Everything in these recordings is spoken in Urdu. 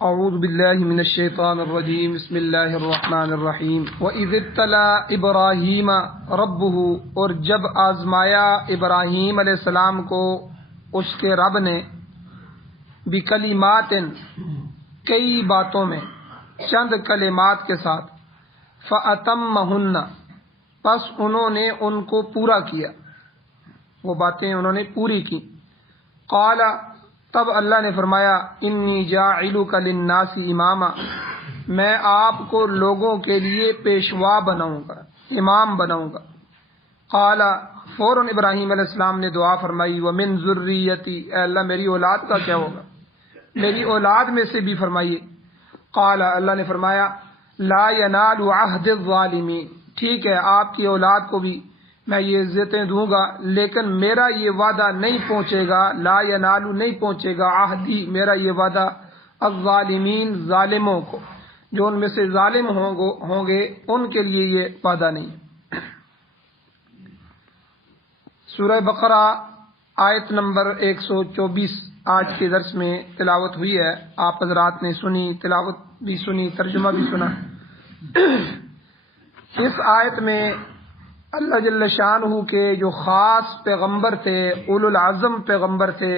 اعوذ باللہ من الشیطان الرجیم بسم اللہ الرحمن الرحیم وَإِذِ ابْتَلَىٰ إِبْرَاهِيمَ رَبُّهُ، اور جب آزمایا ابراہیم علیہ السلام کو اس کے رب نے، بکلمات، کئی باتوں میں، چند کلمات کے ساتھ، فَأَتَمَّهُنَّ، پس انہوں نے ان کو پورا کیا، وہ باتیں انہوں نے پوری کی۔ قال، تب اللہ نے فرمایا، انی جاعلک للناس اماما، میں آپ کو لوگوں کے لیے پیشوا بناؤں گا، امام بناؤں گا۔ قال، فوراً ابراہیم علیہ السلام نے دعا فرمائی، ومن ذریتی، اے اللہ میری اولاد کا کیا ہوگا، میری اولاد میں سے بھی فرمائیے۔ قال، اللہ نے فرمایا، لا ینال عہد الظالمین، ٹھیک ہے آپ کی اولاد کو بھی میں یہ عزتیں دوں گا، لیکن میرا یہ وعدہ نہیں پہنچے گا، لا ینالو نہیں پہنچے گا، عہدی میرا یہ وعدہ، الظالمین ظالموں کو، جو ان میں سے ظالم ہوں گے ان کے لیے یہ وعدہ نہیں۔ سورہ بقرہ آیت نمبر 124 آج کے درس میں تلاوت ہوئی ہے، آپ حضرات نے سنی، تلاوت بھی سنی، ترجمہ بھی سنا۔ اس آیت میں اللہ جل شانہ کے جو خاص پیغمبر تھے، اولو العزم پیغمبر تھے،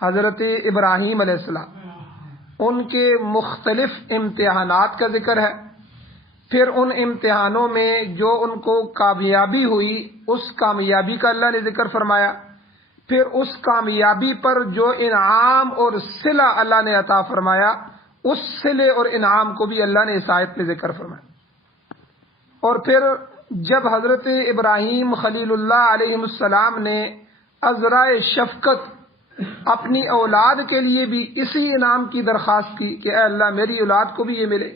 حضرت ابراہیم علیہ السلام، ان کے مختلف امتحانات کا ذکر ہے۔ پھر ان امتحانوں میں جو ان کو کامیابی ہوئی، اس کامیابی کا اللہ نے ذکر فرمایا۔ پھر اس کامیابی پر جو انعام اور صلہ اللہ نے عطا فرمایا، اس صلے اور انعام کو بھی اللہ نے اس آیت میں ذکر فرمایا۔ اور پھر جب حضرت ابراہیم خلیل اللہ علیہ السلام نے عذرائے شفقت اپنی اولاد کے لیے بھی اسی انعام کی درخواست کی کہ اے اللہ میری اولاد کو بھی یہ ملے،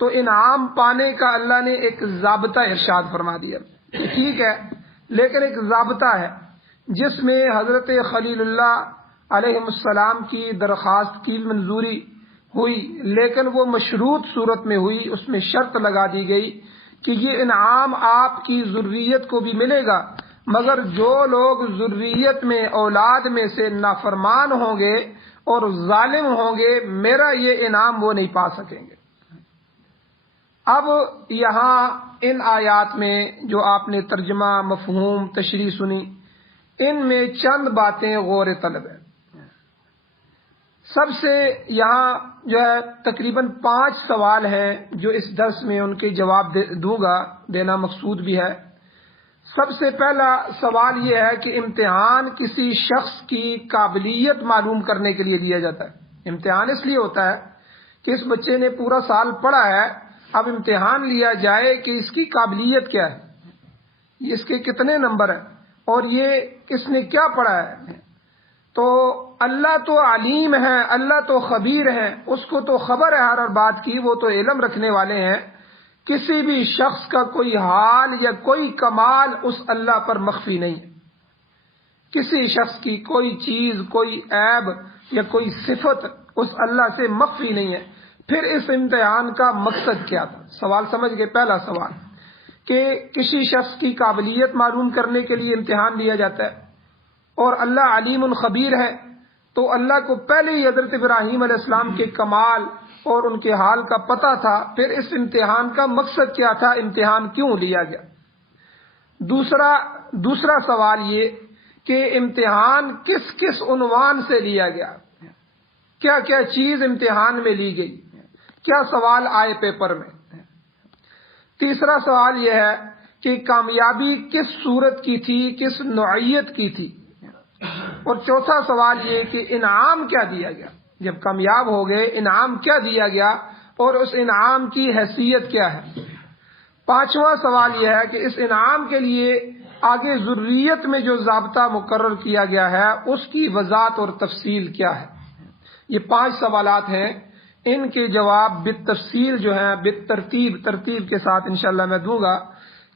تو انعام پانے کا اللہ نے ایک ضابطہ ارشاد فرما دیا۔ ٹھیک ہے، لیکن ایک ضابطہ ہے جس میں حضرت خلیل اللہ علیہ السلام کی درخواست کی منظوری ہوئی، لیکن وہ مشروط صورت میں ہوئی، اس میں شرط لگا دی گئی کہ یہ انعام آپ کی ذریت کو بھی ملے گا، مگر جو لوگ ذریت میں، اولاد میں سے نافرمان ہوں گے اور ظالم ہوں گے، میرا یہ انعام وہ نہیں پا سکیں گے۔ اب یہاں ان آیات میں جو آپ نے ترجمہ، مفہوم، تشریح سنی، ان میں چند باتیں غور طلب ہیں۔ سب سے یہاں جو ہے تقریباً 5 سوال ہیں جو اس درس میں ان کے جواب دوں گا، دینا مقصود بھی ہے۔ سب سے پہلا سوال یہ ہے کہ امتحان کسی شخص کی قابلیت معلوم کرنے کے لیے لیا جاتا ہے۔ امتحان اس لیے ہوتا ہے کہ اس بچے نے پورا سال پڑھا ہے، اب امتحان لیا جائے کہ اس کی قابلیت کیا ہے، اس کے کتنے نمبر ہیں، اور یہ اس نے کیا پڑھا ہے۔ تو اللہ تو علیم ہے، اللہ تو خبیر ہے، اس کو تو خبر ہے ہر بات کی، وہ تو علم رکھنے والے ہیں۔ کسی بھی شخص کا کوئی حال یا کوئی کمال اس اللہ پر مخفی نہیں ہے، کسی شخص کی کوئی چیز، کوئی عیب یا کوئی صفت اس اللہ سے مخفی نہیں ہے۔ پھر اس امتحان کا مقصد کیا تھا؟ سوال سمجھ گئے؟ پہلا سوال کہ کسی شخص کی قابلیت معلوم کرنے کے لیے امتحان لیا جاتا ہے، اور اللہ علیم خبیر ہے، تو اللہ کو پہلے ہی حضرت ابراہیم علیہ السلام کے کمال اور ان کے حال کا پتہ تھا۔ پھر اس امتحان کا مقصد کیا تھا، امتحان کیوں لیا گیا؟ دوسرا سوال یہ کہ امتحان کس کس عنوان سے لیا گیا، کیا کیا چیز امتحان میں لی گئی، کیا سوال آئے پیپر میں۔ تیسرا سوال یہ ہے کہ کامیابی کس صورت کی تھی، کس نوعیت کی تھی۔ اور چوتھا سوال یہ کہ انعام کیا دیا گیا، جب کامیاب ہو گئے انعام کیا دیا گیا، اور اس انعام کی حیثیت کیا ہے۔ پانچواں سوال یہ ہے کہ اس انعام کے لیے آگے ذریت میں جو ضابطہ مقرر کیا گیا ہے اس کی وضاحت اور تفصیل کیا ہے۔ یہ 5 سوالات ہیں، ان کے جواب بالتفصیل جو ہیں، ترتیب کے ساتھ انشاءاللہ میں دوں گا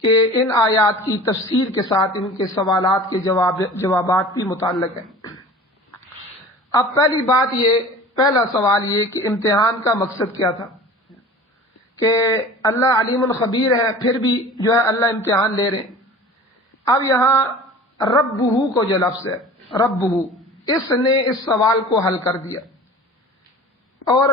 کہ ان آیات کی تفسیر کے ساتھ ان کے سوالات کے جوابات بھی متعلق ہیں۔ اب پہلا سوال یہ کہ امتحان کا مقصد کیا تھا، کہ اللہ علیم الخبیر ہے، پھر بھی جو ہے اللہ امتحان لے رہے ہیں۔ اب یہاں ربہ کو جو لفظ ہے، ربہ، اس نے اس سوال کو حل کر دیا۔ اور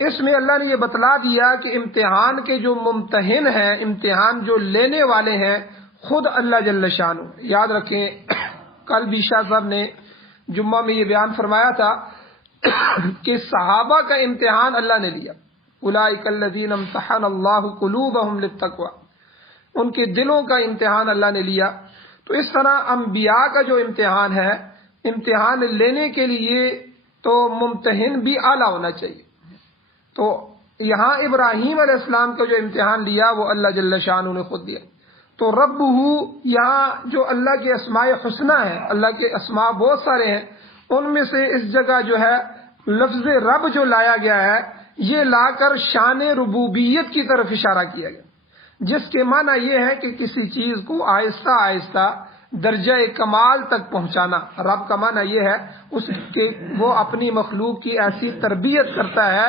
اس میں اللہ نے یہ بتلا دیا کہ امتحان کے جو ممتحن ہیں، امتحان جو لینے والے ہیں، خود اللہ جل شانہ۔ یاد رکھیں کل بھی شاہ صاحب نے جمعہ میں یہ بیان فرمایا تھا کہ صحابہ کا امتحان اللہ نے لیا، اولئک الذین امتحن اللہ قلوبہم للتقوی، ان کے دلوں کا امتحان اللہ نے لیا۔ تو اس طرح انبیاء کا جو امتحان ہے، امتحان لینے کے لیے تو ممتحن بھی اعلیٰ ہونا چاہیے۔ تو یہاں ابراہیم علیہ السلام کا جو امتحان لیا وہ اللہ جل شانہ نے خود دیا۔ تو ربہ، یہاں جو اللہ کے اسماء حسنی ہیں، اللہ کے اسماء بہت سارے ہیں، ان میں سے اس جگہ جو ہے لفظ رب جو لایا گیا ہے، یہ لا کر شان ربوبیت کی طرف اشارہ کیا گیا، جس کے معنی یہ ہے کہ کسی چیز کو آہستہ آہستہ درجہ کمال تک پہنچانا۔ رب کا معنی یہ ہے اس کے وہ اپنی مخلوق کی ایسی تربیت کرتا ہے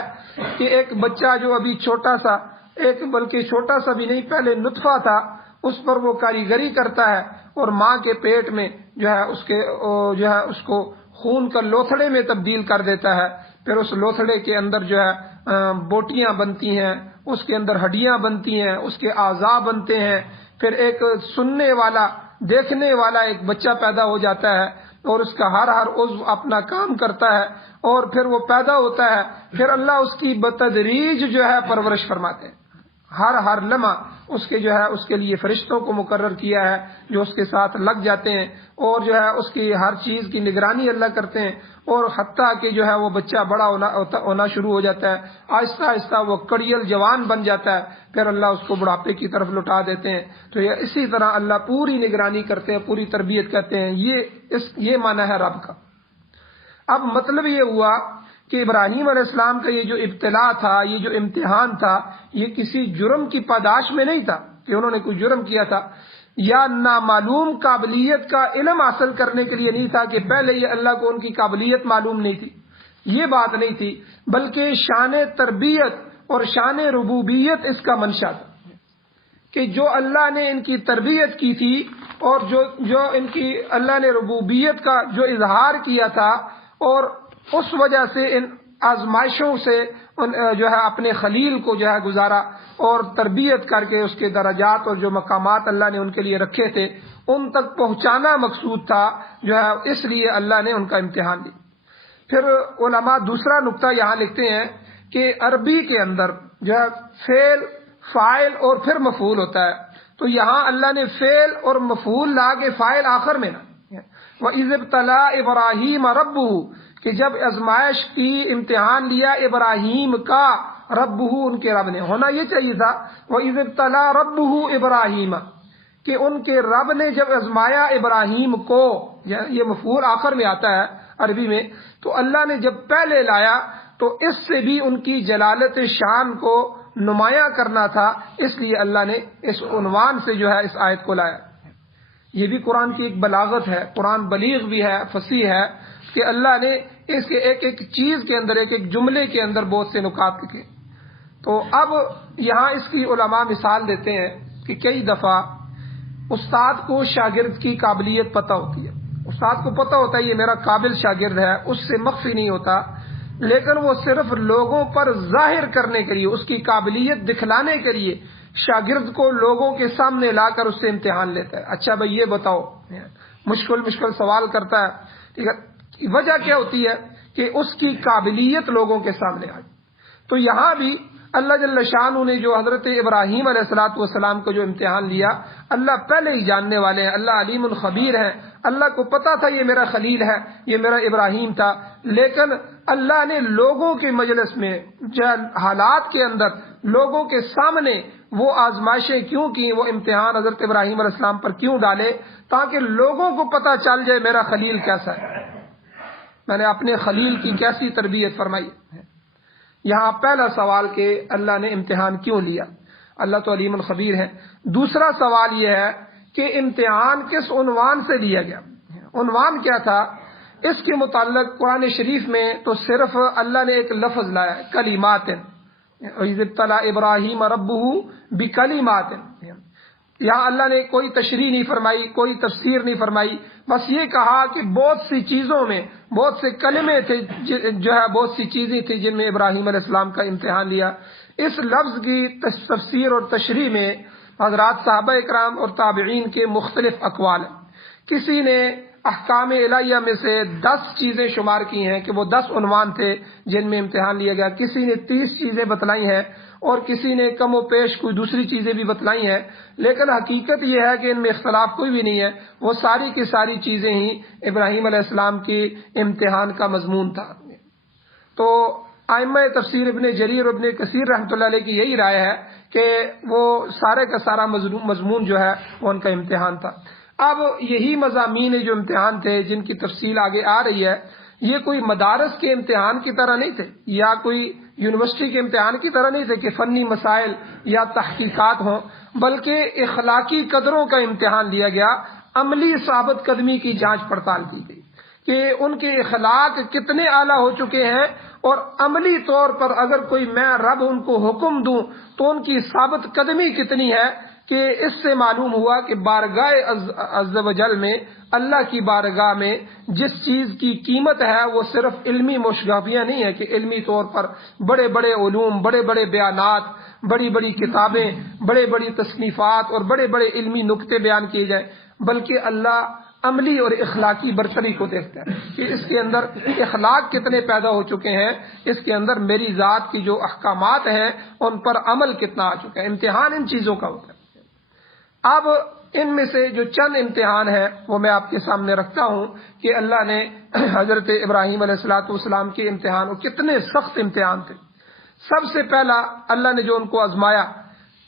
کہ ایک بچہ جو ابھی چھوٹا سا، ایک بلکہ چھوٹا سا بھی نہیں، پہلے نطفہ تھا، اس پر وہ کاریگری کرتا ہے اور ماں کے پیٹ میں جو ہے اس کو خون کا لوتھڑے میں تبدیل کر دیتا ہے، پھر اس لوتھڑے کے اندر جو ہے بوٹیاں بنتی ہیں، اس کے اندر ہڈیاں بنتی ہیں، اس کے اعضاء بنتے ہیں، پھر ایک سننے والا، دیکھنے والا ایک بچہ پیدا ہو جاتا ہے اور اس کا ہر عضو اپنا کام کرتا ہے، اور پھر وہ پیدا ہوتا ہے، پھر اللہ اس کی بتدریج جو ہے پرورش فرماتے ہیں۔ ہر لمحہ اس کے جو ہے اس کے لیے فرشتوں کو مقرر کیا ہے جو اس کے ساتھ لگ جاتے ہیں اور جو ہے اس کی ہر چیز کی نگرانی اللہ کرتے ہیں، اور حتیٰ کہ جو ہے وہ بچہ بڑا ہونا شروع ہو جاتا ہے، آہستہ آہستہ وہ کڑیل جوان بن جاتا ہے، پھر اللہ اس کو بڑھاپے کی طرف لوٹا دیتے ہیں۔ تو یہ اسی طرح اللہ پوری نگرانی کرتے ہیں، پوری تربیت کرتے ہیں۔ یہ معنی ہے رب کا۔ اب مطلب یہ ہوا کہ ابراہیم علیہ السلام کا یہ جو ابتلا تھا، یہ جو امتحان تھا، یہ کسی جرم کی پاداش میں نہیں تھا کہ انہوں نے کوئی جرم کیا تھا، یا نامعلوم قابلیت کا علم حاصل کرنے کے لیے نہیں تھا کہ پہلے یہ اللہ کو ان کی قابلیت معلوم نہیں تھی، یہ بات نہیں تھی، بلکہ شان تربیت اور شان ربوبیت اس کا منشا تھا کہ جو اللہ نے ان کی تربیت کی تھی اور جو ان کی اللہ نے ربوبیت کا جو اظہار کیا تھا، اور اس وجہ سے ان آزمائشوں سے جو ہے اپنے خلیل کو جو ہے گزارا اور تربیت کر کے اس کے درجات اور جو مقامات اللہ نے ان کے لیے رکھے تھے ان تک پہنچانا مقصود تھا، جو ہے اس لیے اللہ نے ان کا امتحان لیا۔ پھر علماء دوسرا نقطہ یہاں لکھتے ہیں کہ عربی کے اندر جو ہے فعل، فاعل اور پھر مفعول ہوتا ہے، تو یہاں اللہ نے فعل اور مفعول لا کے فاعل آخر میں نہ، وَإِذِ ابْتَلَىٰ إِبْرَاهِيمَ رَبُّهُ، کہ جب آزمائش کی، امتحان لیا ابراہیم کا، ربہ ان کے رب نے، ہونا یہ چاہیے تھا وَإِذِ ابْتَلَىٰ رَبُّهُ إِبْرَاهِيمَ، کہ ان کے رب نے جب آزمایا ابراہیم کو، یہ مفعول آخر میں آتا ہے عربی میں، تو اللہ نے جب پہلے لایا تو اس سے بھی ان کی جلالت شان کو نمایاں کرنا تھا، اس لیے اللہ نے اس عنوان سے جو ہے اس آیت کو لایا۔ یہ بھی قرآن کی ایک بلاغت ہے، قرآن بلیغ بھی ہے، فصیح ہے، کہ اللہ نے اس کے ایک ایک چیز کے اندر، ایک ایک جملے کے اندر بہت سے نکات لکھے۔ تو اب یہاں اس کی علماء مثال دیتے ہیں کہ کئی دفعہ استاد کو شاگرد کی قابلیت پتہ ہوتی ہے، استاد کو پتہ ہوتا ہے یہ میرا قابل شاگرد ہے، اس سے مخفی نہیں ہوتا، لیکن وہ صرف لوگوں پر ظاہر کرنے کے لیے، اس کی قابلیت دکھلانے کے لیے شاگرد کو لوگوں کے سامنے لا کر اس سے امتحان لیتا ہے۔ اچھا بھائی یہ بتاؤ، مشکل سوال کرتا ہے، ٹھیک ہے، وجہ کیا ہوتی ہے کہ اس کی قابلیت لوگوں کے سامنے آئی۔ تو یہاں بھی اللہ جل شانہ نے جو حضرت ابراہیم علیہ السلام کو جو امتحان لیا، اللہ پہلے ہی جاننے والے ہیں، اللہ علیم الخبیر ہیں، اللہ کو پتا تھا یہ میرا خلیل ہے، یہ میرا ابراہیم تھا، لیکن اللہ نے لوگوں کے مجلس میں، حالات کے اندر، لوگوں کے سامنے وہ آزمائشیں کیوں کی، وہ امتحان حضرت ابراہیم علیہ السلام پر کیوں ڈالے، تاکہ لوگوں کو پتا چل جائے میرا خلیل کیسا ہے، میں نے اپنے خلیل کی کیسی تربیت فرمائی۔ یہاں پہلا سوال کہ اللہ نے امتحان کیوں لیا، اللہ تو علیم الخبیر ہے۔ دوسرا سوال یہ ہے کہ امتحان کس عنوان سے لیا گیا، عنوان کیا تھا؟ اس کے متعلق قرآن شریف میں تو صرف اللہ نے ایک لفظ لایا ہے، کلمات، اِذ ابتلیٰ ابراہیم ربہ بکلمات، یہاں اللہ نے کوئی تشریح نہیں فرمائی، کوئی تفسیر نہیں فرمائی، بس یہ کہا کہ بہت سی چیزوں میں بہت سے کلمے تھے، جو ہے بہت سی چیزیں تھیں جن میں ابراہیم علیہ السلام کا امتحان لیا۔ اس لفظ کی تفسیر اور تشریح میں حضرات صحابہ اکرام اور تابعین کے مختلف اقوال ہیں۔ کسی نے احکام الہیہ میں سے 10 چیزیں شمار کی ہیں کہ وہ 10 عنوان تھے جن میں امتحان لیا گیا، کسی نے 30 چیزیں بتلائی ہیں، اور کسی نے کم و پیش کوئی دوسری چیزیں بھی بتلائی ہیں، لیکن حقیقت یہ ہے کہ ان میں اختلاف کوئی بھی نہیں ہے، وہ ساری کی ساری چیزیں ہی ابراہیم علیہ السلام کی امتحان کا مضمون تھا۔ تو ائمہ تفسیر ابن جریر اور ابن کثیر رحمۃ اللہ علیہ کی یہی رائے ہے کہ وہ سارے کا سارا مضمون جو ہے وہ ان کا امتحان تھا۔ اب یہی مضامین جو امتحان تھے جن کی تفصیل آگے آ رہی ہے، یہ کوئی مدارس کے امتحان کی طرح نہیں تھے یا کوئی یونیورسٹی کے امتحان کی طرح نہیں تھے کہ فنی مسائل یا تحقیقات ہوں، بلکہ اخلاقی قدروں کا امتحان لیا گیا، عملی ثابت قدمی کی جانچ پڑتال کی گئی کہ ان کے اخلاق کتنے اعلیٰ ہو چکے ہیں، اور عملی طور پر اگر کوئی میں رب ان کو حکم دوں تو ان کی ثابت قدمی کتنی ہے، کہ اس سے معلوم ہوا کہ بارگاہ عز و جل میں، اللہ کی بارگاہ میں جس چیز کی قیمت ہے وہ صرف علمی مشغابیاں نہیں ہے کہ علمی طور پر بڑے بڑے علوم، بڑے بڑے بیانات، بڑی بڑی کتابیں، بڑے بڑی تصنیفات اور بڑے بڑے علمی نکتے بیان کیے جائیں، بلکہ اللہ عملی اور اخلاقی برتری کو دیکھتا ہے کہ اس کے اندر اخلاق کتنے پیدا ہو چکے ہیں، اس کے اندر میری ذات کی جو احکامات ہیں ان پر عمل کتنا آ چکا ہے۔ امتحان ان چیزوں کا ہوتا ہے۔ اب ان میں سے جو چند امتحان ہیں وہ میں آپ کے سامنے رکھتا ہوں کہ اللہ نے حضرت ابراہیم علیہ الصلوۃ والسلام کے امتحان، کتنے سخت امتحان تھے۔ سب سے پہلا اللہ نے جو ان کو آزمایا،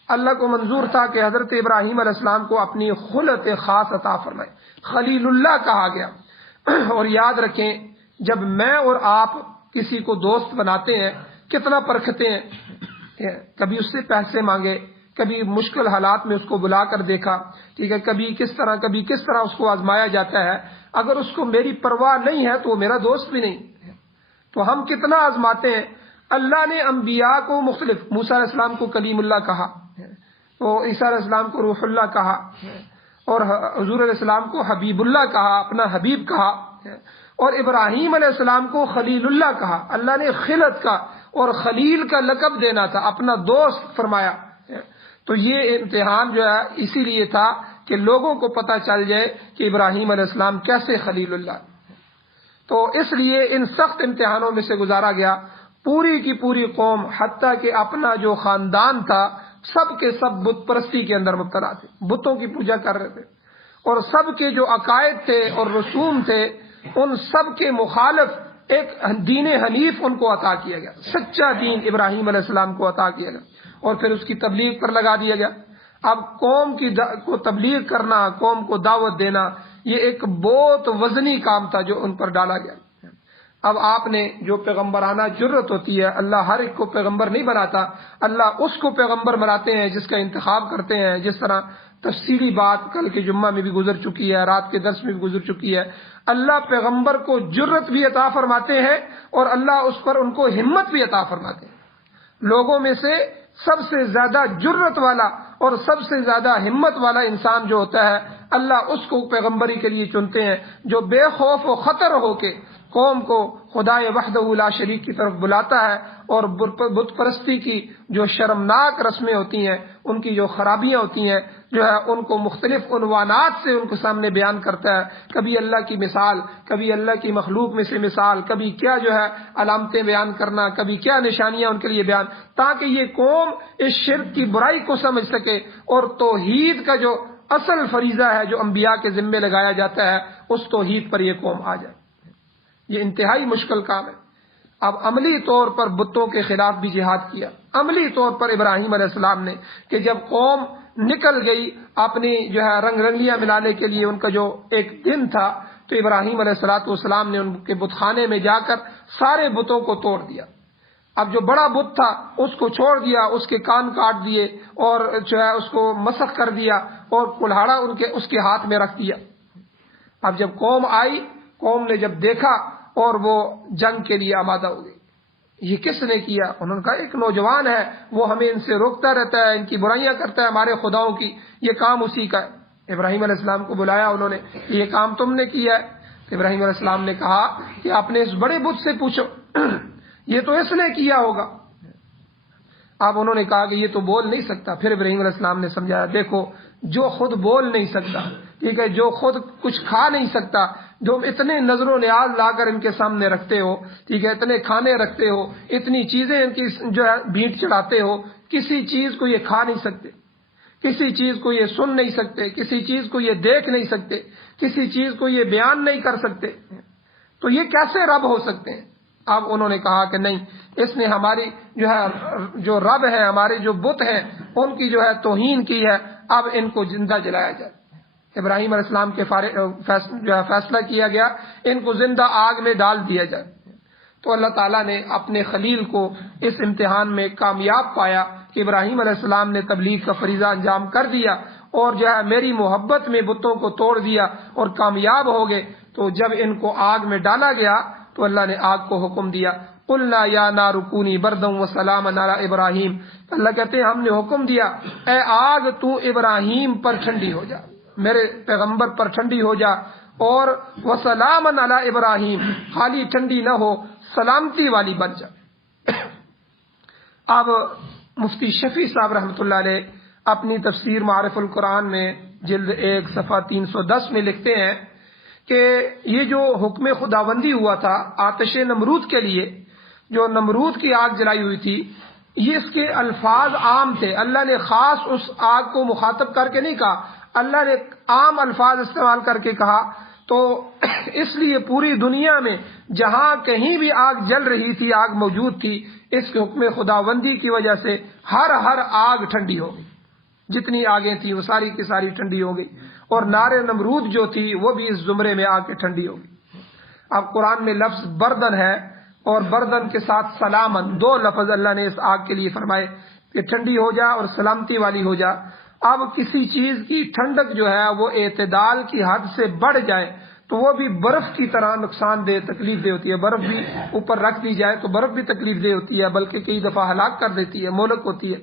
اللہ کو منظور تھا کہ حضرت ابراہیم علیہ السلام کو اپنی خلت خاص عطا فرمائے، خلیل اللہ کہا گیا۔ اور یاد رکھیں، جب میں اور آپ کسی کو دوست بناتے ہیں کتنا پرکھتے ہیں، کبھی اس سے پیسے مانگے، کبھی مشکل حالات میں اس کو بلا کر دیکھا، ٹھیک ہے، کبھی کس طرح اس کو آزمایا جاتا ہے۔ اگر اس کو میری پرواہ نہیں ہے تو وہ میرا دوست بھی نہیں، تو ہم کتنا آزماتے ہیں۔ اللہ نے انبیاء کو مختلف، موسیٰ علیہ السلام کو کلیم اللہ کہا، تو عیسیٰ علیہ السلام کو روح اللہ کہا، اور حضور علیہ السلام کو حبیب اللہ کہا، اپنا حبیب کہا، اور ابراہیم علیہ السلام کو خلیل اللہ کہا۔ اللہ نے خلت کا اور خلیل کا لقب دینا تھا، اپنا دوست فرمایا۔ تو یہ امتحان جو ہے اسی لیے تھا کہ لوگوں کو پتہ چل جائے کہ ابراہیم علیہ السلام کیسے خلیل اللہ۔ تو اس لیے ان سخت امتحانوں میں سے گزارا گیا۔ پوری کی پوری قوم، حتیٰ کہ اپنا جو خاندان تھا، سب کے سب بت پرستی کے اندر مبتلا تھے، بتوں کی پوجا کر رہے تھے، اور سب کے جو عقائد تھے اور رسوم تھے ان سب کے مخالف ایک دین حنیف ان کو عطا کیا گیا، سچا دین ابراہیم علیہ السلام کو عطا کیا گیا، اور پھر اس کی تبلیغ پر لگا دیا گیا۔ اب قوم کو تبلیغ کرنا، قوم کو دعوت دینا، یہ ایک بہت وزنی کام تھا جو ان پر ڈالا گیا۔ اب آپ نے جو پیغمبرانہ جرت ہوتی ہے، اللہ ہر ایک کو پیغمبر نہیں بناتا، اللہ اس کو پیغمبر بناتے ہیں جس کا انتخاب کرتے ہیں، جس طرح تفصیلی بات کل کے جمعہ میں بھی گزر چکی ہے، رات کے درس میں بھی گزر چکی ہے۔ اللہ پیغمبر کو جرت بھی عطا فرماتے ہیں اور اللہ اس پر ان کو ہمت بھی عطا فرماتے ہیں۔ لوگوں میں سے سب سے زیادہ جرت والا اور سب سے زیادہ ہمت والا انسان جو ہوتا ہے، اللہ اس کو پیغمبری کے لیے چنتے ہیں، جو بے خوف و خطر ہو کے قوم کو خدائے وحدہ لا شریک کی طرف بلاتا ہے، اور بت پرستی کی جو شرمناک رسمیں ہوتی ہیں، ان کی جو خرابیاں ہوتی ہیں، جو ہے ان کو مختلف عنوانات سے ان کے سامنے بیان کرتا ہے، کبھی اللہ کی مثال، کبھی اللہ کی مخلوق میں سے مثال، کبھی کیا جو ہے علامتیں بیان کرنا، کبھی کیا نشانیاں ان کے لیے بیان، تاکہ یہ قوم اس شرک کی برائی کو سمجھ سکے اور توحید کا جو اصل فریضہ ہے جو انبیاء کے ذمے لگایا جاتا ہے، اس توحید پر یہ قوم آ جائے۔ یہ انتہائی مشکل کام ہے۔ اب عملی طور پر بتوں کے خلاف بھی جہاد کیا، عملی طور پر ابراہیم علیہ السلام نے، کہ جب قوم نکل گئی اپنی جو ہے رنگ رنگلیاں ملانے کے لیے، ان کا جو ایک دن تھا، تو ابراہیم علیہ السلام نے ان کے بت خانے میں جا کر سارے بتوں کو توڑ دیا۔ اب جو بڑا بت تھا اس کو چھوڑ دیا، اس کے کان کاٹ دیے اور جو ہے اس کو مسخ کر دیا، اور کلہاڑا اس کے ہاتھ میں رکھ دیا۔ اب جب قوم آئی، قوم نے جب دیکھا اور وہ جنگ کے لیے آمادہ ہو گئی، یہ کس نے کیا؟ انہوں نے کہا ایک نوجوان ہے، وہ ہمیں ان سے روکتا رہتا ہے، ان کی برائیاں کرتا ہے ہمارے خداؤں کی، یہ کام اسی کا ہے۔ ابراہیم علیہ السلام کو بلایا انہوں نے، یہ کام تم نے کیا ہے؟ ابراہیم علیہ السلام نے کہا کہ اپنے اس بڑے بت سے پوچھو، یہ تو اس نے کیا ہوگا۔ اب انہوں نے کہا کہ یہ تو بول نہیں سکتا۔ پھر ابراہیم علیہ السلام نے سمجھایا، دیکھو جو خود بول نہیں سکتا، ٹھیک ہے، جو خود کچھ کھا نہیں سکتا، جو اتنے نظر و نیاز لا کر ان کے سامنے رکھتے ہو، ٹھیک ہے، اتنے کھانے رکھتے ہو، اتنی چیزیں ان کی جو ہے بھیٹ چڑھاتے ہو، کسی چیز کو یہ کھا نہیں سکتے، کسی چیز کو یہ سن نہیں سکتے، کسی چیز کو یہ دیکھ نہیں سکتے، کسی چیز کو یہ بیان نہیں کر سکتے، تو یہ کیسے رب ہو سکتے ہیں؟ اب انہوں نے کہا کہ نہیں، اس نے ہماری جو رب ہے، ہمارے جو بت ہیں، ان کی جو ہے توہین کی ہے، اب ان کو زندہ جلایا جائے۔ ابراہیم علیہ السلام کے فیصلہ کیا گیا ان کو زندہ آگ میں ڈال دیا جائے۔ تو اللہ تعالیٰ نے اپنے خلیل کو اس امتحان میں کامیاب پایا کہ ابراہیم علیہ السلام نے تبلیغ کا فریضہ انجام کر دیا اور جو ہے میری محبت میں بتوں کو توڑ دیا اور کامیاب ہو گئے۔ تو جب ان کو آگ میں ڈالا گیا تو اللہ نے آگ کو حکم دیا، قلنا یا نار کونی بردا وسلاما علی ابراہیم، اللہ کہتے ہیں ہم نے حکم دیا، اے آگ تو ابراہیم پر ٹھنڈی ہو جا، میرے پیغمبر پر ٹھنڈی ہو جا، اور وسلاما علی ابراہیم، خالی ٹھنڈی نہ ہو، سلامتی والی بن جا۔ اب مفتی شفیع صاحب رحمۃ اللہ علیہ اپنی تفسیر معارف القرآن میں جلد 1 صفحہ 310 میں لکھتے ہیں کہ یہ جو حکم خداوندی ہوا تھا آتش نمرود کے لیے، جو نمرود کی آگ جلائی ہوئی تھی، یہ اس کے الفاظ عام تھے، اللہ نے خاص اس آگ کو مخاطب کر کے نہیں کہا، اللہ نے عام الفاظ استعمال کر کے کہا۔ تو اس لیے پوری دنیا میں جہاں کہیں بھی آگ جل رہی تھی، آگ موجود تھی، اس کے حکم خداوندی کی وجہ سے ہر آگ ٹھنڈی ہو گئی، جتنی آگیں تھیں وہ ساری کی ساری ٹھنڈی ہو گئی، اور نار نمرود جو تھی وہ بھی اس زمرے میں آ کے ٹھنڈی ہو گئی۔ اب قرآن میں لفظ بردن ہے اور بردن کے ساتھ سلامن، 2 لفظ اللہ نے اس آگ کے لیے فرمائے کہ ٹھنڈی ہو جا اور سلامتی والی ہو جا۔ اب کسی چیز کی ٹھنڈک جو ہے وہ اعتدال کی حد سے بڑھ جائے تو وہ بھی برف کی طرح نقصان دہ، تکلیف دہ ہوتی ہے۔ برف بھی اوپر رکھ دی جائے تو برف بھی تکلیف دہ ہوتی ہے، بلکہ کئی دفعہ ہلاک کر دیتی ہے، مہلک ہوتی ہے۔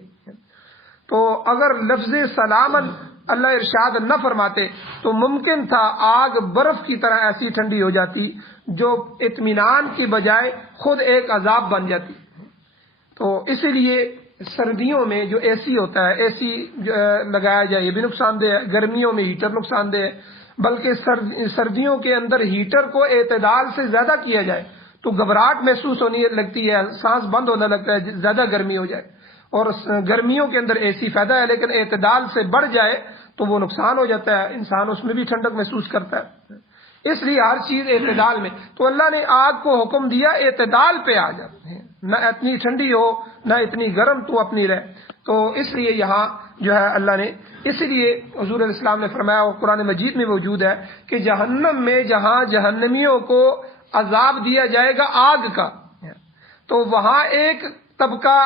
تو اگر لفظ سلامن اللہ ارشاد نہ فرماتے تو ممکن تھا آگ برف کی طرح ایسی ٹھنڈی ہو جاتی جو اطمینان کی بجائے خود ایک عذاب بن جاتی۔ تو اسی لیے سردیوں میں جو اے سی ہوتا ہے، اے سی لگایا جائے یہ بھی نقصان دہ ہے، گرمیوں میں ہیٹر نقصان دہ ہے، بلکہ سردیوں کے اندر ہیٹر کو اعتدال سے زیادہ کیا جائے تو گھبراہٹ محسوس ہونے لگتی ہے، سانس بند ہونے لگتا ہے زیادہ گرمی ہو جائے، اور گرمیوں کے اندر اے سی فائدہ ہے، لیکن اعتدال سے بڑھ جائے تو وہ نقصان ہو جاتا ہے، انسان اس میں بھی ٹھنڈک محسوس کرتا ہے۔ اس لیے ہر چیز اعتدال میں، تو اللہ نے آگ کو حکم دیا اعتدال پہ آ جا، نہ اتنی ٹھنڈی ہو نہ اتنی گرم، تو اپنی رہ۔ تو اس لیے یہاں جو ہے اللہ نے، اس لیے حضور علیہ السلام نے فرمایا اور قرآن مجید میں موجود ہے کہ جہنم میں جہاں جہنمیوں کو عذاب دیا جائے گا آگ کا، تو وہاں ایک طبقہ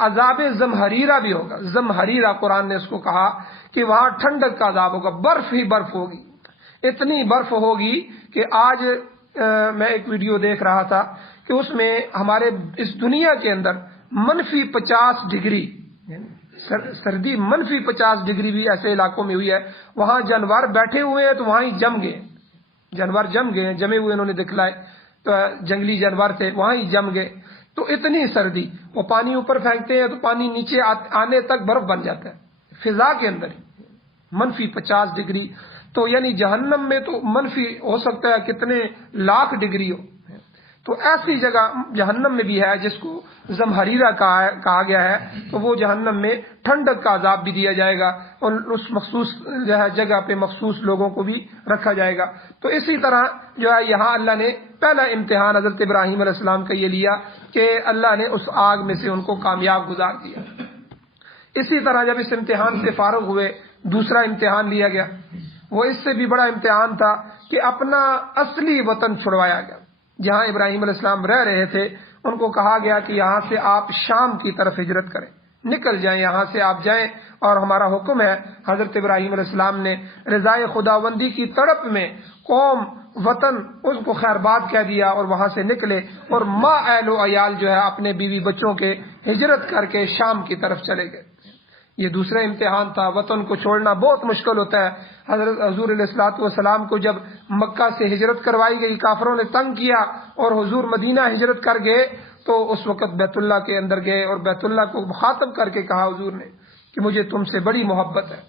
عذاب زمہریرہ بھی ہوگا۔ زمہریرہ قرآن نے اس کو کہا کہ وہاں ٹھنڈک کا عذاب ہوگا، برف ہی برف ہوگی، اتنی برف ہوگی کہ آج میں ایک ویڈیو دیکھ رہا تھا کہ اس میں ہمارے اس دنیا کے اندر -50 ڈگری سردی، -50 ڈگری بھی ایسے علاقوں میں ہوئی ہے، وہاں جانور بیٹھے ہوئے ہیں تو وہاں ہی جم گئے، جانور جم گئے، جمے ہوئے انہوں نے دکھلائے، تو جنگلی جانور تھے وہاں ہی جم گئے۔ تو اتنی سردی، وہ پانی اوپر پھینکتے ہیں تو پانی نیچے آنے تک برف بن جاتا ہے فضا کے اندر ہی، -50 ڈگری۔ تو یعنی جہنم میں تو منفی ہو سکتا ہے کتنے لاکھ ڈگری ہو۔ تو ایسی جگہ جہنم میں بھی ہے جس کو زمہریرہ کہا گیا ہے، تو وہ جہنم میں ٹھنڈک کا عذاب بھی دیا جائے گا اور اس مخصوص جو ہے جگہ پہ مخصوص لوگوں کو بھی رکھا جائے گا۔ تو اسی طرح جو ہے یہاں اللہ نے پہلا امتحان حضرت ابراہیم علیہ السلام کا یہ لیا کہ اللہ نے اس آگ میں سے ان کو کامیاب گزار دیا۔ اسی طرح جب اس امتحان سے فارغ ہوئے، دوسرا امتحان لیا گیا، وہ اس سے بھی بڑا امتحان تھا کہ اپنا اصلی وطن چھڑوایا گیا۔ جہاں ابراہیم علیہ السلام رہ رہے تھے ان کو کہا گیا کہ یہاں سے آپ شام کی طرف ہجرت کریں، نکل جائیں، یہاں سے آپ جائیں، اور ہمارا حکم ہے۔ حضرت ابراہیم علیہ السلام نے رضائے خداوندی کی تڑپ میں قوم، وطن، اس کو خیرباد کہہ دیا اور وہاں سے نکلے، اور ما اہل و عیال جو ہے اپنے بیوی بچوں کے ہجرت کر کے شام کی طرف چلے گئے۔ یہ دوسرا امتحان تھا۔ وطن کو چھوڑنا بہت مشکل ہوتا ہے۔ حضرت حضور علیہ الصلوۃ والسلام کو جب مکہ سے ہجرت کروائی گئی، کافروں نے تنگ کیا اور حضور مدینہ ہجرت کر گئے، تو اس وقت بیت اللہ کے اندر گئے اور بیت اللہ کو مخاطب کر کے کہا حضور نے کہ مجھے تم سے بڑی محبت ہے،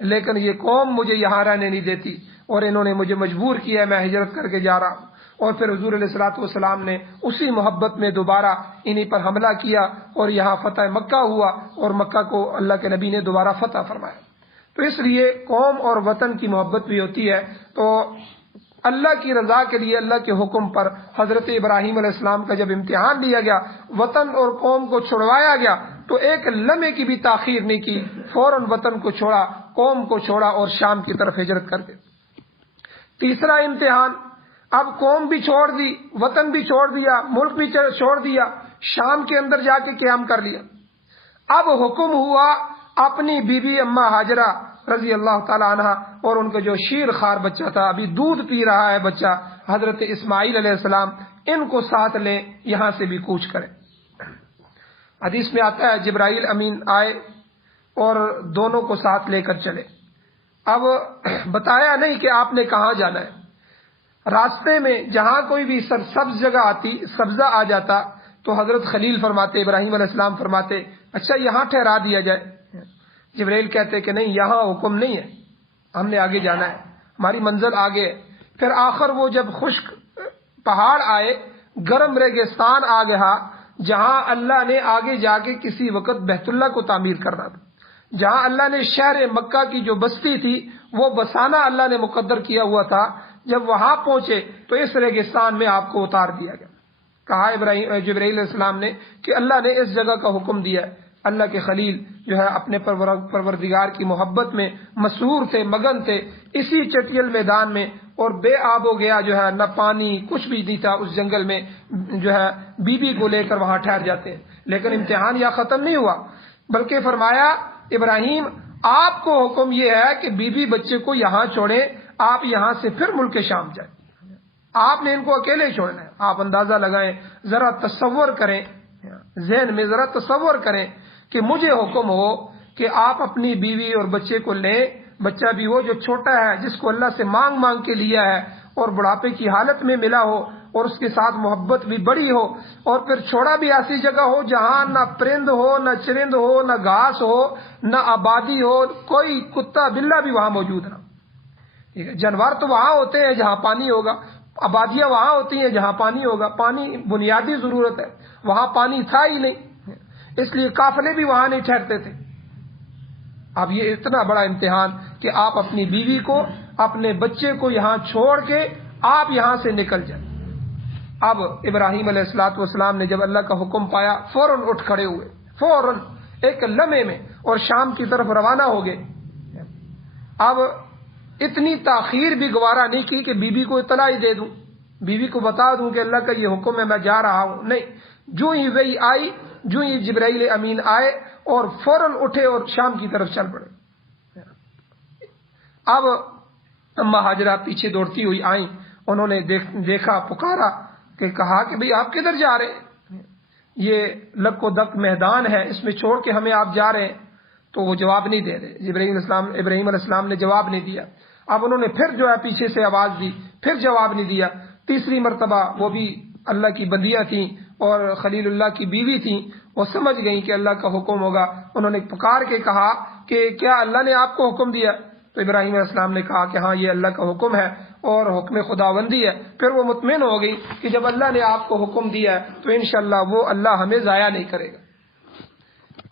لیکن یہ قوم مجھے یہاں رہنے نہیں دیتی اور انہوں نے مجھے مجبور کیا ہے، میں ہجرت کر کے جا رہا ہوں۔ اور پھر حضور علیہ الصلوۃ والسلام نے اسی محبت میں دوبارہ انہی پر حملہ کیا اور یہاں فتح مکہ ہوا، اور مکہ کو اللہ کے نبی نے دوبارہ فتح فرمایا۔ تو اس لیے قوم اور وطن کی محبت بھی ہوتی ہے۔ تو اللہ کی رضا کے لیے اللہ کے حکم پر حضرت ابراہیم علیہ السلام کا جب امتحان لیا گیا، وطن اور قوم کو چھڑوایا گیا، تو ایک لمحے کی بھی تاخیر نہیں کی، فوراً وطن کو چھوڑا، قوم کو چھوڑا اور شام کی طرف ہجرت کر گئے۔ تیسرا امتحان، اب قوم بھی چھوڑ دی، وطن بھی چھوڑ دیا، ملک بھی چھوڑ دیا، شام کے اندر جا کے قیام کر لیا۔ اب حکم ہوا اپنی بیوی اماں ہاجرہ رضی اللہ تعالی عنہ اور ان کا جو شیر خوار بچہ تھا، ابھی دودھ پی رہا ہے بچہ، حضرت اسماعیل علیہ السلام، ان کو ساتھ لیں، یہاں سے بھی کوچ کریں۔ حدیث میں آتا ہے جبرائیل امین آئے اور دونوں کو ساتھ لے کر چلے۔ اب بتایا نہیں کہ آپ نے کہاں جانا ہے۔ راستے میں جہاں کوئی بھی سرسبز جگہ آتی، سبزہ آ جاتا، تو حضرت خلیل فرماتے، ابراہیم علیہ السلام فرماتے اچھا یہاں ٹھہرا دیا جائے۔ جبرائیل کہتے کہ نہیں، یہاں حکم نہیں ہے، ہم نے آگے جانا ہے، ہماری منزل آگے ہے۔ پھر آخر وہ جب خشک پہاڑ آئے، گرم ریگستان آ گیا، جہاں اللہ نے آگے جا کے کسی وقت بیت اللہ کو تعمیر کرنا تھا، جہاں اللہ نے شہر مکہ کی جو بستی تھی وہ بسانا اللہ نے مقدر کیا ہوا تھا، جب وہاں پہنچے تو اس ریگستان میں آپ کو اتار دیا گیا۔ کہا جبرائیل علیہ السلام نے کہ اللہ نے اس جگہ کا حکم دیا ہے۔ اللہ کے خلیل جو ہے اپنے پروردگار کی محبت میں مسرور تھے، مگن تھے، اسی چٹیل میدان میں، اور بے آب و گیا جو ہے، نہ پانی کچھ بھی نہیں تھا اس جنگل میں، جو ہے بیوی کو لے کر وہاں ٹھہر جاتے ہیں۔ لیکن امتحان یہاں ختم نہیں ہوا، بلکہ فرمایا ابراہیم آپ کو حکم یہ ہے کہ بیوی بچے کو یہاں چھوڑیں، آپ یہاں سے پھر ملک شام جائیں، آپ نے ان کو اکیلے چھوڑنا ہے۔ آپ اندازہ لگائیں، ذرا تصور کریں، ذہن میں ذرا تصور کریں کہ مجھے حکم ہو کہ آپ اپنی بیوی اور بچے کو لیں، بچہ بھی وہ جو چھوٹا ہے، جس کو اللہ سے مانگ مانگ کے لیا ہے اور بڑھاپے کی حالت میں ملا ہو اور اس کے ساتھ محبت بھی بڑی ہو، اور پھر چھوڑا بھی ایسی جگہ ہو جہاں نہ پرند ہو، نہ چرند ہو، نہ گھاس ہو، نہ آبادی ہو، کوئی کتا بلہ بھی وہاں موجود نہ۔ جانور تو وہاں ہوتے ہیں جہاں پانی ہوگا، آبادیاں وہاں ہوتی ہیں جہاں پانی ہوگا، پانی بنیادی ضرورت ہے، وہاں پانی تھا ہی نہیں، اس لیے قافلے بھی وہاں نہیں ٹھہرتے تھے۔ اب یہ اتنا بڑا امتحان کہ آپ اپنی بیوی کو، اپنے بچے کو یہاں چھوڑ کے آپ یہاں سے نکل جائیں۔ اب ابراہیم علیہ الصلوۃ والسلام نے جب اللہ کا حکم پایا، فوراً اٹھ کھڑے ہوئے، فوراً ایک لمحے میں، اور شام کی طرف روانہ ہو گئے۔ اب اتنی تاخیر بھی گوارا نہیں کی کہ بیوی کو اطلاع ہی دے دوں، بیوی کو بتا دوں کہ اللہ کا یہ حکم ہے میں جا رہا ہوں، نہیں، جو ہی وہی آئی، جو ہی جبرائیل امین آئے اور فوراً اٹھے اور شام کی طرف چل پڑے۔ اب اماں ہاجرہ پیچھے دوڑتی ہوئی آئیں، انہوں نے دیکھا، پکارا کہ کہا کہ بھئی آپ کدھر جا رہے ہیں، یہ لک و دک میدان ہے، اس میں چھوڑ کے ہمیں آپ جا رہے ہیں؟ تو وہ جواب نہیں دے رہے، ابراہیم علیہ السلام نے جواب نہیں دیا۔ اب انہوں نے پھر جو ہے پیچھے سے آواز دی، پھر جواب نہیں دیا۔ تیسری مرتبہ، وہ بھی اللہ کی بندیاں تھیں اور خلیل اللہ کی بیوی تھیں، وہ سمجھ گئیں کہ اللہ کا حکم ہوگا، انہوں نے پکار کے کہا کہ کیا اللہ نے آپ کو حکم دیا؟ تو ابراہیم علیہ السلام نے کہا کہ ہاں یہ اللہ کا حکم ہے اور حکم خداوندی ہے۔ پھر وہ مطمئن ہو گئی کہ جب اللہ نے آپ کو حکم دیا ہے تو انشاءاللہ وہ اللہ ہمیں ضائع نہیں کرے گا۔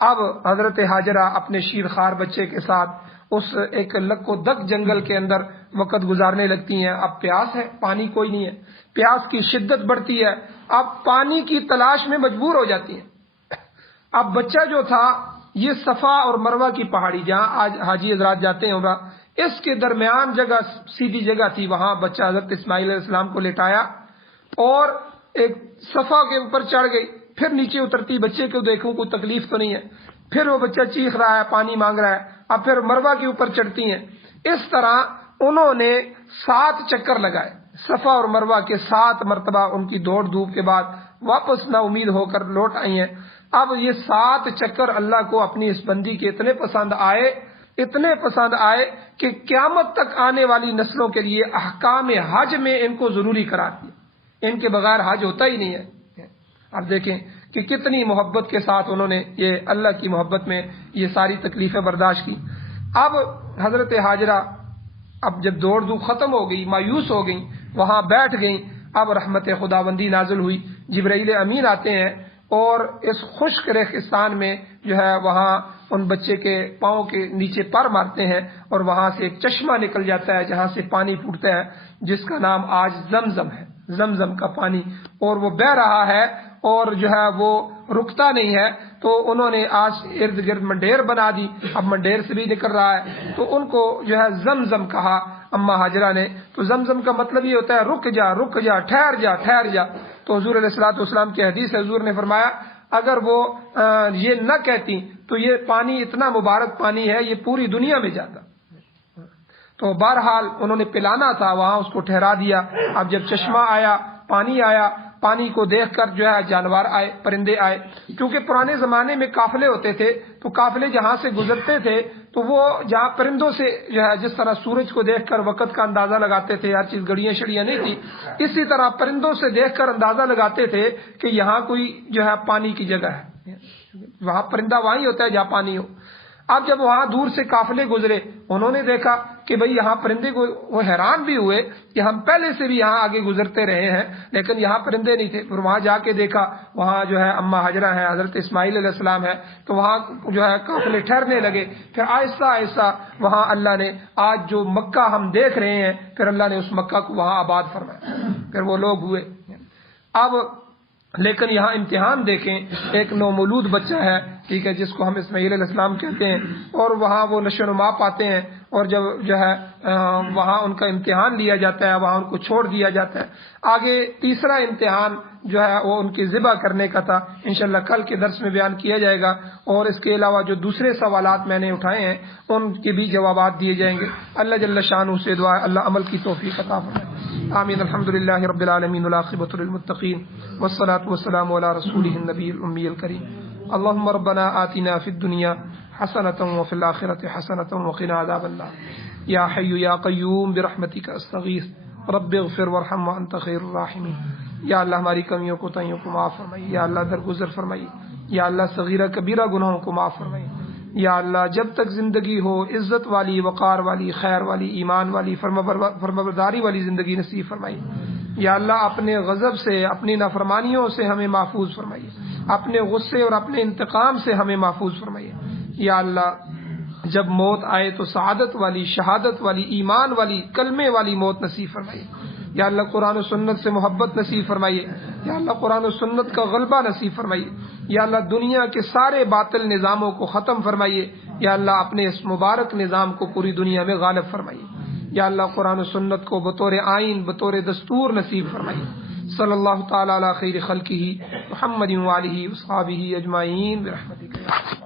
اب حضرت ہاجرہ اپنے شیر خوار بچے کے ساتھ اس ایک لک و دک جنگل کے اندر وقت گزارنے لگتی ہیں۔ اب پیاس ہے، پانی کوئی نہیں ہے، پیاس کی شدت بڑھتی ہے، اب پانی کی تلاش میں مجبور ہو جاتی ہیں۔ اب بچہ جو تھا، یہ صفا اور مروہ کی پہاڑی جہاں آج حاجی حضرات جاتے ہیں عمرہ، اس کے درمیان جگہ سیدھی جگہ تھی، وہاں بچہ حضرت اسماعیل علیہ السلام کو لٹایا اور ایک صفا کے اوپر چڑھ گئی، پھر نیچے اترتی، بچے کو دیکھوں کوئی تکلیف تو نہیں ہے، پھر وہ بچہ چیخ رہا ہے، پانی مانگ رہا ہے، اب پھر مروہ کے اوپر چڑھتی ہیں۔ اس طرح انہوں نے 7 چکر لگائے، صفا اور مروہ کے 7 مرتبہ ان کی دوڑ دھوپ کے بعد واپس نا امید ہو کر لوٹ آئی ہیں۔ اب یہ 7 چکر اللہ کو اپنی اس بندی کے اتنے پسند آئے کہ قیامت تک آنے والی نسلوں کے لیے احکام حج میں ان کو ضروری قرار دیا، ان کے بغیر حج ہوتا ہی نہیں ہے۔ اب دیکھیں کہ کتنی محبت کے ساتھ انہوں نے یہ اللہ کی محبت میں یہ ساری تکلیفیں برداشت کی۔ اب حضرت ہاجرہ اب جب دوڑ دھوپ ختم ہو گئی، مایوس ہو گئیں، وہاں بیٹھ گئیں، اب رحمت خداوندی نازل ہوئی، جبرائیل امین آتے ہیں اور اس خشک ریگستان میں جو ہے وہاں ان بچے کے پاؤں کے نیچے پر مارتے ہیں اور وہاں سے ایک چشمہ نکل جاتا ہے جہاں سے پانی پھوٹتا ہے، جس کا نام آج زمزم ہے، زمزم کا پانی، اور وہ بہہ رہا ہے اور جو ہے وہ رکتا نہیں ہے۔ تو انہوں نے آج ارد گرد منڈیر بنا دی، اب منڈیر سے بھی نکل رہا ہے، تو ان کو جو ہے زمزم کہا اما ہاجرہ نے۔ تو زمزم کا مطلب یہ ہوتا ہے رک جا، ٹھہر جا۔ تو حضور علیہ الصلوۃ والسلام کی حدیث ہے، حضور نے فرمایا اگر وہ یہ نہ کہتی تو یہ پانی اتنا مبارک پانی ہے، یہ پوری دنیا میں جاتا۔ تو بہرحال انہوں نے پلانا تھا، وہاں اس کو ٹھہرا دیا۔ اب جب چشمہ آیا، پانی کو دیکھ کر جو ہے جانور آئے، پرندے آئے، کیونکہ پرانے زمانے میں قافلے ہوتے تھے، تو قافلے جہاں سے گزرتے تھے تو وہ جہاں پرندوں سے جو ہے جس طرح سورج کو دیکھ کر وقت کا اندازہ لگاتے تھے، ہر چیز گھڑیاں شڑیاں نہیں تھی، اسی طرح پرندوں سے دیکھ کر اندازہ لگاتے تھے کہ یہاں کوئی جو ہے پانی کی جگہ ہے، وہاں پرندہ وہیں ہوتا ہے جہاں پانی ہو۔ اب جب وہاں دور سے قافلے گزرے، انہوں نے دیکھا کہ بھئی یہاں پرندے کو، وہ حیران بھی ہوئے کہ ہم پہلے سے بھی یہاں آگے گزرتے رہے ہیں لیکن یہاں پرندے نہیں تھے۔ پھر وہاں جا کے دیکھا، وہاں جو ہے اما ہاجرہ ہے، حضرت اسماعیل علیہ السلام ہے، تو وہاں جو ہے قافلے ٹھہرنے لگے۔ پھر آہستہ آہستہ وہاں اللہ نے آج جو مکہ ہم دیکھ رہے ہیں، پھر اللہ نے اس مکہ کو وہاں آباد فرمایا، پھر وہ لوگ ہوئے۔ اب لیکن یہاں امتحان دیکھیں، ایک نومولود بچہ ہے، ٹھیک ہے، جس کو ہم اسماعیل علیہ السلام کہتے ہیں، اور وہاں وہ نشو و نما پاتے ہیں، اور جب جو ہے وہاں ان کا امتحان لیا جاتا ہے، وہاں ان کو چھوڑ دیا جاتا ہے۔ آگے تیسرا امتحان جو ہے وہ ان کی ذبح کرنے کا تھا، انشاءاللہ کل کے درس میں بیان کیا جائے گا، اور اس کے علاوہ جو دوسرے سوالات میں نے اٹھائے ہیں ان کے بھی جوابات دیے جائیں گے۔ اللہ جل شانہ سے دعا ہے اللہ عمل کی توفیق عطا فرمائے، آمین۔ الحمدللہ رب العالمین، والعاقبۃ للمتقین، والصلاۃ والسلام علی رسولہ النبی الامی الکریم۔ اللهم ربنا آتنا في الدنيا حسنة وفي الآخرة حسنة وقنا عذاب النار يا حي يا قيوم برحمتك استغيث رب اغفر وارحم وانت خير الراحمين۔ یا اللہ ہماری کمیوں کو تائیوں کو معاف فرمائیے، یا اللہ درگزر فرمائیے، یا اللہ صغیرہ کبیرہ گناہوں کو معاف فرمائیے، یا اللہ جب تک زندگی ہو عزت والی، وقار والی، خیر والی، ایمان والی، فرمانبرداری والی زندگی نصیب فرمائیے۔ یا اللہ اپنے غضب سے، اپنی نافرمانیوں سے ہمیں محفوظ فرمائیے، اپنے غصے اور اپنے انتقام سے ہمیں محفوظ فرمائیے۔ یا اللہ جب موت آئے تو سعادت والی، شہادت والی، ایمان والی، کلمے والی موت نصیب فرمائیے۔ یا اللہ قرآن و سنت سے محبت نصیب فرمائیے، یا اللہ قرآن و سنت کا غلبہ نصیب فرمائیے۔ یا اللہ دنیا کے سارے باطل نظاموں کو ختم فرمائیے، یا اللہ اپنے اس مبارک نظام کو پوری دنیا میں غالب فرمائیے۔ یا اللہ قرآن و سنت کو بطور آئین، بطور دستور نصیب فرمائیے۔ صلی اللہ تعالی علی خیر خلقہ محمد وآلہ وصحبہ اجمعین برحمتک۔